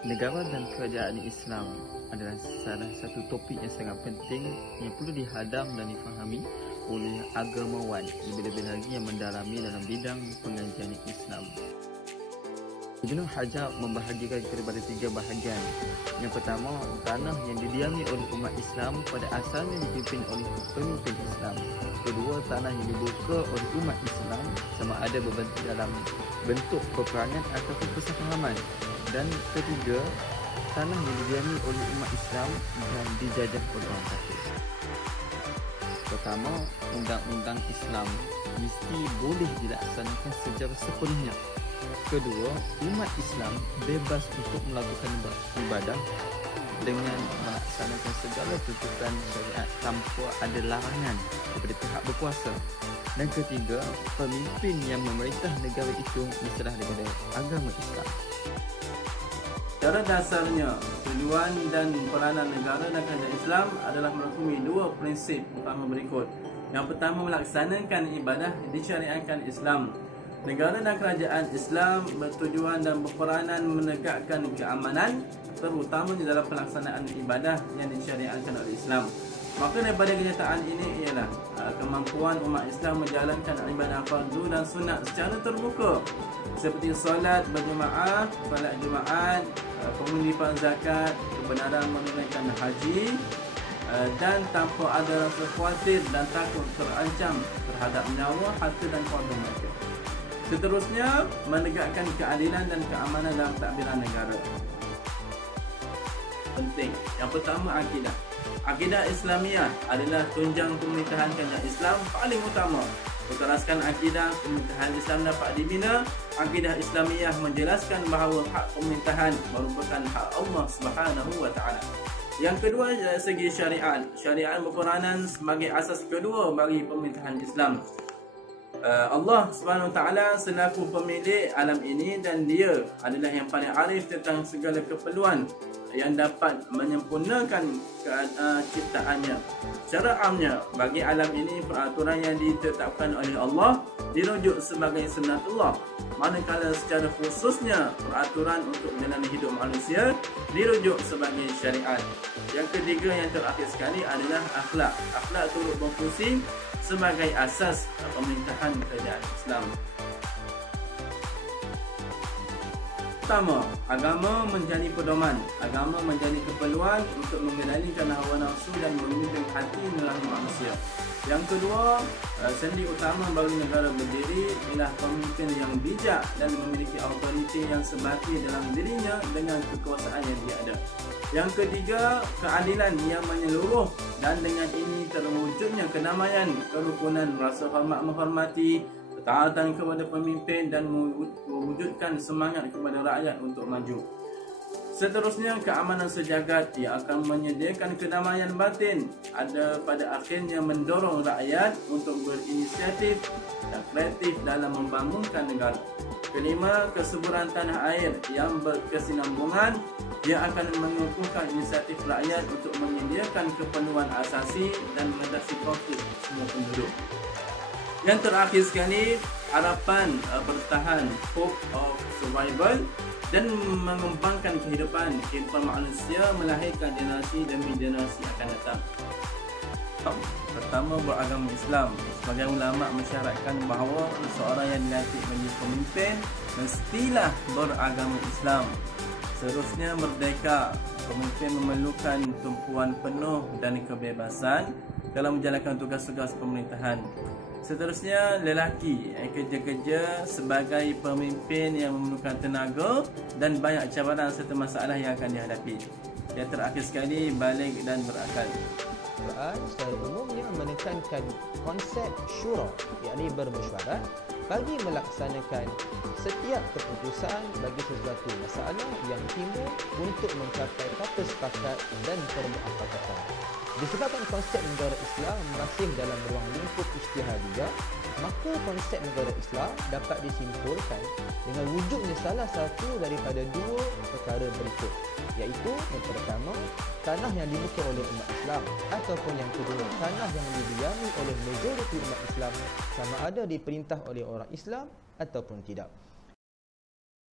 Negara dan kerajaan Islam adalah salah satu topik yang sangat penting yang perlu dihadam dan difahami oleh agamawan, lebih-lebih lagi yang mendalami dalam bidang pengajian Islam. Ibnu Hajar membahagikan kepada 3 bahagian. Yang pertama, tanah yang didiami oleh umat Islam pada asalnya dipimpin oleh pemimpin Islam. Kedua, tanah yang dibuka oleh umat Islam sama ada berbentuk dalam bentuk peperangan ataupun persefahaman. Dan ketiga, tanah yang didiami oleh umat Islam dan dijajah oleh orang kafir. Pertama, undang-undang Islam mesti boleh dilaksanakan secara sepenuhnya. Kedua, umat Islam bebas untuk melakukan ibadah dengan melaksanakan segala tuntutan syariat tanpa ada larangan daripada pihak berkuasa. Dan ketiga, pemimpin yang memerintah negara itu mestilah daripada agama Islam. Secara dasarnya, tujuan dan peranan negara dan kerajaan Islam adalah merangkumi 2 prinsip utama berikut. Yang pertama, melaksanakan ibadah disyariatkan Islam. Negara dan kerajaan Islam bertujuan dan berperanan menegakkan keamanan, terutamanya dalam pelaksanaan ibadah yang disyariatkan oleh Islam. Maka daripada kenyataan ini ialah kemampuan umat Islam menjalankan ibadah fardu dan sunat secara terbuka, seperti solat berjemaah, solat Jumaat, pengundipan zakat, kebenaran menunaikan haji, dan tanpa ada rasa khawatir dan takut terancam terhadap nyawa, harta dan keluarga mereka. Seterusnya, menegakkan keadilan dan keamanan dalam tadbiran negara. Penting. Yang pertama, akidah. Akidah Islamiah adalah tunjang pemerintahan kerajaan Islam paling utama. Berteraskan akidah pemerintahan Islam dapat dibina. Akidah Islamiah menjelaskan bahawa hak pemerintahan merupakan hak Allah Subhanahu wa taala. Yang kedua, dari segi syariat. Syariat berperanan sebagai asas kedua bagi pemerintahan Islam. Allah Subhanahu wa taala selaku pemilik alam ini dan dia adalah yang paling arif tentang segala keperluan yang dapat menyempurnakan ciptaannya. Secara amnya, bagi alam ini peraturan yang ditetapkan oleh Allah dirujuk sebagai sunnatullah, manakala secara khususnya peraturan untuk menjalani hidup manusia dirujuk sebagai syariat. Yang ketiga yang terakhir sekali adalah akhlak. Akhlak turut berfungsi sebagai asas pemerintahan kerajaan Islam. Pertama, agama menjadi pedoman. Agama menjadi keperluan untuk mengendalikan hawa nafsu dan memimpin hati nurani manusia. Yang kedua, sendi utama bagi negara berdiri ialah pemimpin yang bijak dan memiliki autoriti yang sebati dalam dirinya dengan kekuasaan yang dia ada. Yang ketiga, keadilan yang menyeluruh dan dengan ini terwujudnya kedamaian, kerukunan, rasa hormat menghormati, ketaatan kepada pemimpin dan mewujudkan semangat kepada rakyat untuk maju. Seterusnya, keamanan sejagat yang akan menyediakan kedamaian batin ada pada akhirnya mendorong rakyat untuk berinisiatif dan kreatif dalam membangunkan negara. Kelima, kesuburan tanah air yang berkesinambungan yang akan mengukuhkan inisiatif rakyat untuk menyediakan keperluan asasi dan mengatasi konflik semua penduduk. Yang terakhir sekali, harapan bertahan, hope of survival, dan mengembangkan kehidupan manusia melahirkan generasi demi generasi akan datang. Pertama, beragama Islam. Sebagai ulama mensyaratkan bahawa seorang yang dilantik menjadi pemimpin mestilah beragama Islam. Seterusnya, merdeka. Pemimpin memerlukan tumpuan penuh dan kebebasan dalam menjalankan tugas-tugas pemerintahan. Seterusnya, lelaki kerja-kerja sebagai pemimpin yang memerlukan tenaga dan banyak cabaran serta masalah yang akan dihadapi. Yang terakhir sekali, baligh dan berakal. Quran secara umumnya menekankan konsep syura, yakni bermesyuarat bagi melaksanakan setiap keputusan bagi sesuatu masalah yang timbul untuk mencapai kata sepakat dan permuafakatan. Disebabkan konsep negara Islam masih dalam ruang lingkup ijtihadiyah, maka konsep negara Islam dapat disimpulkan dengan wujudnya salah satu daripada 2 perkara berikut, iaitu yang pertama, tanah yang dimiliki oleh umat Islam, ataupun yang kedua, tanah yang didiami oleh majoriti umat Islam sama ada diperintah oleh orang Islam ataupun tidak.